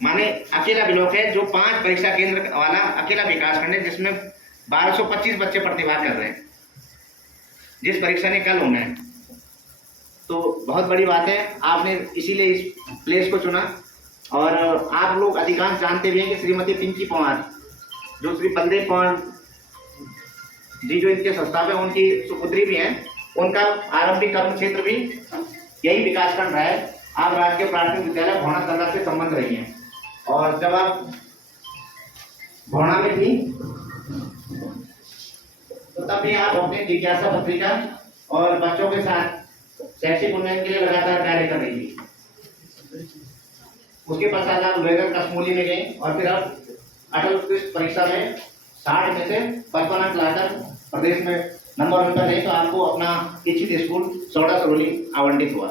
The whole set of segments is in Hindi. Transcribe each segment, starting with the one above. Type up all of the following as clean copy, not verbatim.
माने अकेला ब्लॉक है जो 5 परीक्षा केंद्र वाला अकेला विकासखंड है, जिसमें 1225 बच्चे प्रतिभाग कर रहे हैं, जिस परीक्षा ने कल होना है। तो बहुत बड़ी बात है, आपने इसीलिए इस प्लेस को चुना। और आप लोग अधिकांश जानते भी हैं कि श्रीमती पिंकी पंवार, जो श्री बलदेव पंवार जी जो इनके संस्थापक, उनकी सुपुत्री भी हैं, उनका आरंभिक कर्म क्षेत्र भी यही विकासखंड रहा है। आप राजकीय प्राथमिक विद्यालय भोना तल्ला से संबंध रही हैं, और जब आप भोना में थी तो तब भी आप अपने जिज्ञासा पत्रिका और बच्चों के साथ शैक्षिक उन्नयन के लिए लगातार कार्य कर रही थी। उसके पश्चात आप वेगन कश्मोली में गए, और फिर आप अटल उत्कृष्ट परीक्षा में 60 में से 55 अंक लाकर प्रदेश में नंबर 1 पर रहे, तो आपको अपना इच्छित स्कूल सौड़ा सरोली आवंटित हुआ।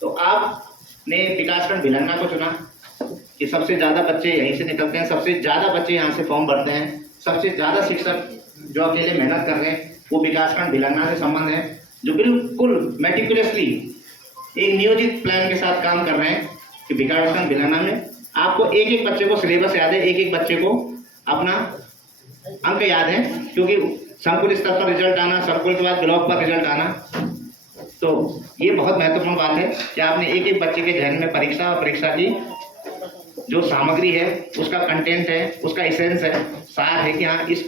तो आपने विकासखंड भिलंगा को चुना कि सबसे ज़्यादा बच्चे यहीं से निकलते हैं, सबसे ज़्यादा बच्चे यहाँ से फॉर्म भरते हैं, सबसे ज़्यादा शिक्षक जो अकेले मेहनत कर रहे हैं वो विकासखंड भिलंगा से संबंध है, जो बिल्कुल मेटिकुलसली एक नियोजित प्लान के साथ काम कर रहे हैं कि विकासखंड भिलंगा में आपको एक एक बच्चे को सिलेबस याद है, एक एक बच्चे को अपना अंक याद है, क्योंकि संकुल स्तर पर रिजल्ट आना, संकुल के बाद ब्लॉक पर रिजल्ट आना। तो ये बहुत महत्वपूर्ण बात है कि आपने एक एक बच्चे के जहन में परीक्षा और परीक्षा की जो सामग्री है, उसका कंटेंट है, उसका एसेंस है, सार है कि हाँ इस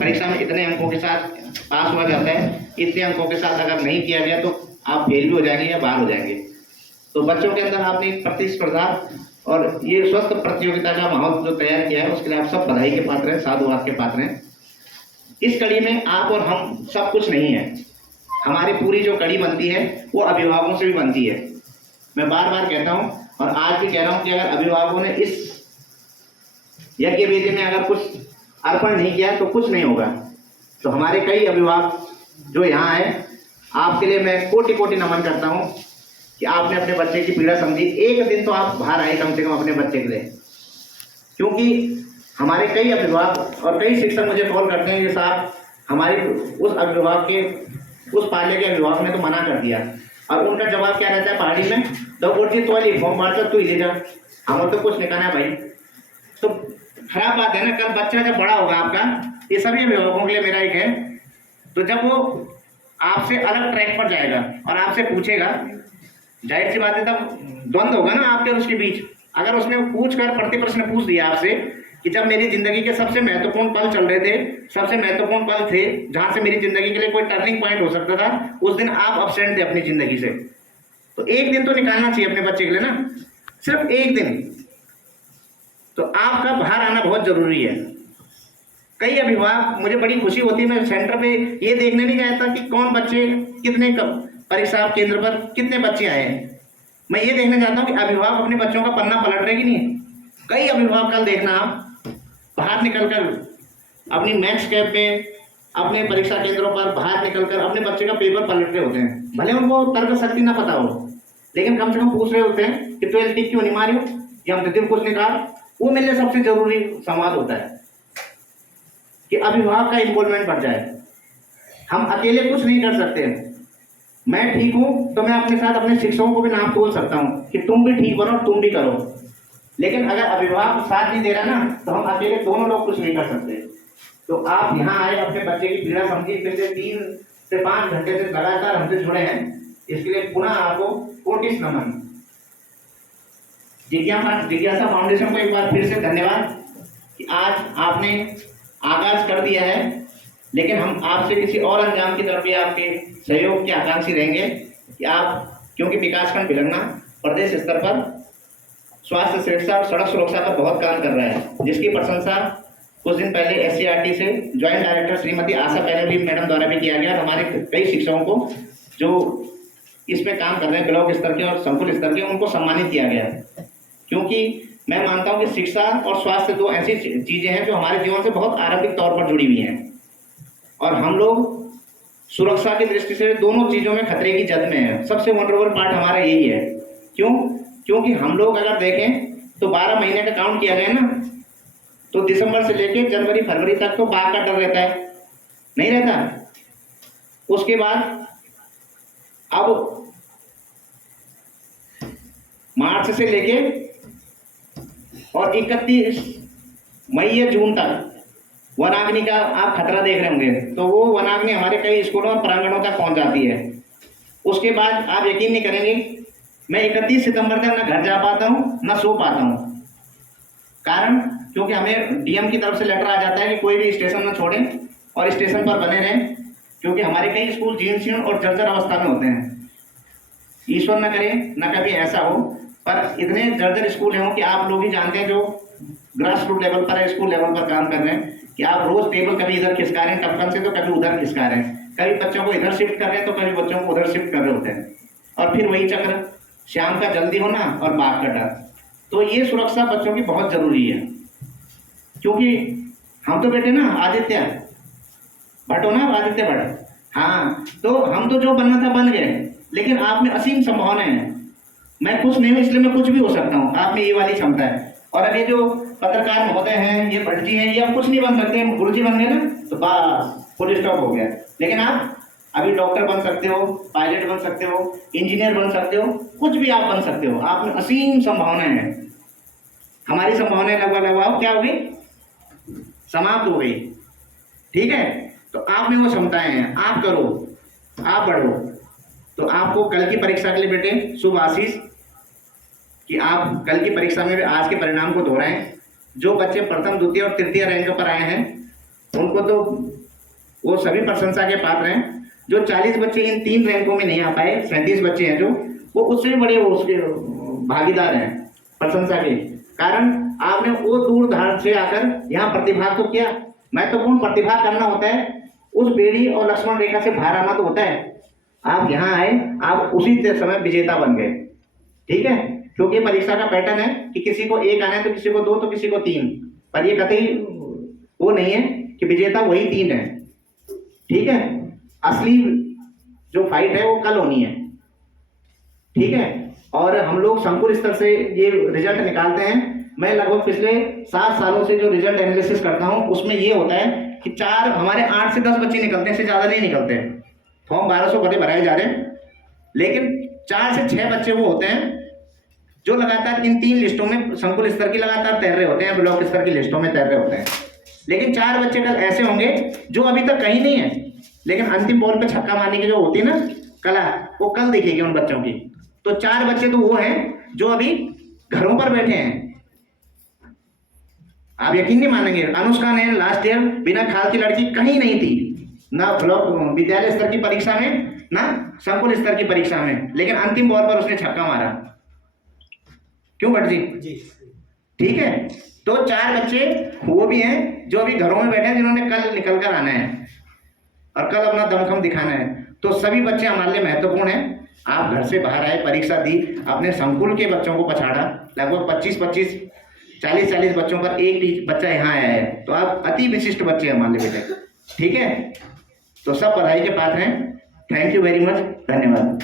परीक्षा में इतने अंकों के साथ पास हुआ जाता है, इतने अंकों के साथ अगर नहीं किया गया तो आप फेल भी हो जाएंगे या बाहर हो जाएंगे। तो बच्चों के अंदर आपने प्रतिस्पर्धा और ये स्वस्थ प्रतियोगिता का माहौल जो तैयार किया है, उसके लिए आप सब बधाई के पात्र हैं, साधुवाद के पात्र हैं। इस कड़ी में आप और हम सब कुछ नहीं है, हमारी पूरी जो कड़ी बनती है वो अभिभावकों से भी बनती है। मैं बार बार कहता हूँ और आज भी कह रहा हूँ कि अगर अभिभावकों ने इस यज्ञ वेदी में अगर कुछ अर्पण नहीं किया तो कुछ नहीं होगा। तो हमारे कई अभिभावक जो यहाँ आए, आपके लिए मैं कोटि कोटि नमन करता हूँ कि आपने अपने बच्चे की पीड़ा समझी। एक दिन तो आप बाहर आए कम से कम अपने बच्चे के लिए, क्योंकि हमारे कई अभिभावक और कई शिक्षक मुझे कॉल करते हैं कि साहब हमारी उस अभिभावक के उस पाले के अभिभावक ने तो मना कर दिया, और उनका जवाब क्या रहता है पहाड़ी में, तो बोलती तो वाली फॉर्म मार तू ही ले जा, हमें तो कुछ निकालना है भाई। तो खराब बात है ना, कल बच्चा जब बड़ा होगा आपका, ये सभी अभिभावकों के लिए मेरा एक है, तो जब वो आपसे अलग ट्रैक पर जाएगा और आपसे पूछेगा, जाहिर सी बात है तब द्वंद्व होगा ना आपके और उसके बीच। अगर उसने पूछ कर प्रति प्रश्न पूछ दिया आपसे कि जब मेरी जिंदगी के सबसे महत्वपूर्ण पल चल रहे थे, सबसे महत्वपूर्ण पल थे जहां से मेरी जिंदगी के लिए कोई टर्निंग पॉइंट हो सकता था, उस दिन आप अब्सेंट थे अपनी जिंदगी से, तो एक दिन तो निकालना चाहिए अपने बच्चे के लिए ना, सिर्फ एक दिन। तो आपका बाहर आना बहुत जरूरी है। कई अभिभावक, मुझे बड़ी खुशी होती है, मैं सेंटर पे ये देखने नहीं गया था कि कौन बच्चे कितने परीक्षा केंद्र पर कितने बच्चे आए हैं, मैं ये देखने जाता हूँ कि अभिभावक अपने बच्चों का पन्ना पलट रहे कि नहीं। कई अभिभावक कल देखना आप बाहर निकलकर अपनी मैक्स कैब में अपने परीक्षा केंद्रों पर बाहर निकलकर अपने बच्चे का पेपर पलट रहे होते हैं। भले उनको तर्क शक्ति ना पता हो, लेकिन कम से कम पूछ रहे होते हैं कि 12 टिक क्यों नहीं मारी हो, या हम दिन कुछ निकाल। वो मेरे लिए सबसे जरूरी संवाद होता है कि अभिभावक का इन्वॉल्वमेंट बढ़ जाए। हम अकेले कुछ नहीं कर सकते। मैं ठीक हूँ तो मैं अपने साथ अपने शिक्षकों को भी नाम तोल सकता हूँ कि तुम भी ठीक बनो, तुम भी करो, लेकिन अगर अभिभावक साथ नहीं दे रहा ना, तो हम अकेले दोनों लोग कुछ नहीं कर सकते। तो आप यहाँ आए, अपने बच्चे की पीड़ा समझी, पिछले 3 से 5 घंटे से लगातार हमसे जुड़े हैं, इसके लिए पुनः आपको कोटि नमन। जिज्ञासा फाउंडेशन को एक बार फिर से धन्यवाद कि आज आपने आगाज कर दिया है, लेकिन हम आपसे किसी और अंजाम की तरफ भी आपके सहयोग के आकांक्षी रहेंगे कि आप, क्योंकि विकासखंड भिलंगा प्रदेश स्तर पर स्वास्थ्य सुरक्षा और सड़क सुरक्षा पर बहुत काम कर रहा है, जिसकी प्रशंसा कुछ दिन पहले SCRT से joint director Shrimati Asha पैनवी madam द्वारा भी किया गया। हमारे कई शिक्षकों को जो इसमें काम कर रहे हैं ब्लॉक स्तर के और संकुल स्तर के, उनको सम्मानित किया गया, क्योंकि मैं मानता हूं कि शिक्षा और स्वास्थ्य 2 ऐसी चीजें हैं जो हमारे जीवन से बहुत आरंभिक तौर पर जुड़ी हुई हैं, और हम लोग सुरक्षा की दृष्टि से दोनों चीजों में खतरे की जद में है। सबसे वनरेबल पार्ट हमारा यही है। क्योंकि हम लोग अगर देखें तो 12 महीने का काउंट किया गया ना, तो दिसंबर से लेकर जनवरी फरवरी तक तो बाघ का डर रहता है, नहीं रहता। उसके बाद अब मार्च से लेके और 31 मई या जून तक वनाग्नि का आप खतरा देख रहे होंगे, तो वो वनाग्नि हमारे कई स्कूलों और प्रांगणों तक पहुंच जाती है। उसके बाद आप यकीन नहीं करेंगे, मैं 31 सितंबर तक ना घर जा पाता हूँ ना सो पाता हूँ। कारण क्योंकि हमें डीएम की तरफ से लेटर आ जाता है कि कोई भी स्टेशन न छोड़ें और स्टेशन पर बने रहें, क्योंकि हमारे कई स्कूल जीर्ण शीर्ण और जर्जर अवस्था में होते हैं। ईश्वर न करे न कभी ऐसा हो, पर इतने जर्जर स्कूल हों कि आप लोग ही जानते हैं जो ग्रास रूट लेवल पर स्कूल लेवल पर काम कर रहे हैं, कि आप रोज टेबल कभी इधर खिसका रहे हैं टपकन से, तो कभी उधर खिसका रहे हैं, कभी बच्चों को इधर शिफ्ट कर रहे हैं तो कभी बच्चों को उधर शिफ्ट कर रहे होते हैं, और फिर वही चक्र, शाम का जल्दी होना और बाघ का डर। तो ये सुरक्षा बच्चों की बहुत जरूरी है, क्योंकि हम तो बेटे ना आदित्य भट्ट हो ना, आदित्य भट्ट, हाँ, तो हम तो जो बनना था बन गए, लेकिन आप में असीम संभावनाएं हैं। मैं खुश नहीं हूँ इसलिए मैं कुछ भी हो सकता हूँ, आप में ये वाली क्षमता है। और अब ये जो पत्रकार महोदय हैं, ये भट्ट जी हैं, ये अब कुछ नहीं बन सकते, गुरु जी बन गए ना तो बस फुल स्टॉप हो गया। लेकिन आप अभी डॉक्टर बन सकते हो, पायलट बन सकते हो, इंजीनियर बन सकते हो, कुछ भी आप बन सकते हो, आप में असीम संभावनाएं हैं। हमारी संभावनाएं लगभग क्या हो गई, समाप्त हो गई, ठीक है। तो आप में वो क्षमताएं हैं, आप करो, आप बढ़ो। तो आपको कल की परीक्षा के लिए बेटे शुभ आशीष, कि आप कल की परीक्षा में भी आज के परिणाम को दोहराएं। जो बच्चे प्रथम द्वितीय और तृतीय रैंक पर आए हैं उनको तो वो सभी प्रशंसा के पात्र हैं। जो 40 बच्चे इन 3 रैंकों में नहीं आ पाए, 37 बच्चे हैं जो, वो उससे भी बड़े उसके भागीदार हैं प्रशंसा के। कारण आपने वो दूर धार से आकर यहाँ प्रतिभाग तो किया। महत्वपूर्ण प्रतिभाग करना होता है, उस बेड़ी और लक्ष्मण रेखा से बाहर आना तो होता है। आप यहाँ आए, आप उसी समय विजेता बन गए, ठीक है। क्योंकि परीक्षा का पैटर्न है कि किसी को 1 आना है तो किसी को 2 तो किसी को 3, पर ये कतई वो नहीं है कि विजेता वही 3 है, ठीक है। असली जो फाइट है वो कल होनी है, ठीक है। और हम लोग संकुल स्तर से ये रिजल्ट निकालते हैं। मैं लगभग पिछले 7 सालों से जो रिजल्ट एनालिसिस करता हूँ उसमें ये होता है कि हमारे 8 से 10 बच्चे निकलते हैं, इससे ज़्यादा नहीं निकलते। फॉर्म 1200 भरे भराए जा रहे हैं, लेकिन 4 से 6 बच्चे वो होते हैं जो लगातार इन 3 लिस्टों में संकुल स्तर की लगातार तैर रहे होते हैं, ब्लॉक स्तर की लिस्टों में तैर रहे होते हैं। लेकिन 4 बच्चे कल ऐसे होंगे जो अभी तक कहीं नहीं है, लेकिन अंतिम बॉल पे छक्का मारने की जो होती है ना कला, वो कल दिखेगी उन बच्चों की। तो 4 बच्चे तो वो हैं जो अभी घरों पर बैठे हैं। आप यकीन नहीं मानेंगे, अनुष्का ने लास्ट ईयर बिना खाल की लड़की कहीं नहीं थी, ना ब्लॉक विद्यालय स्तर की परीक्षा में ना संकुल स्तर की परीक्षा में, लेकिन अंतिम बॉल पर उसने छक्का मारा। क्यों भट्ट जी? ठीक है। तो 4 बच्चे वो भी हैं जो अभी घरों में बैठे हैं, जिन्होंने कल निकल कर आना है और कल अपना दमखम दिखाना है। तो सभी बच्चे हमारे लिए महत्वपूर्ण हैं। आप घर से बाहर आए, परीक्षा दी, अपने संकुल के बच्चों को पछाड़ा, लगभग 25-25 40-40 बच्चों पर एक बच्चा यहाँ आया है, तो आप अति विशिष्ट बच्चे हैं मान लीजिए बेटे, ठीक है। तो सब बधाई के पात्र हैं। थैंक यू वेरी मच, धन्यवाद।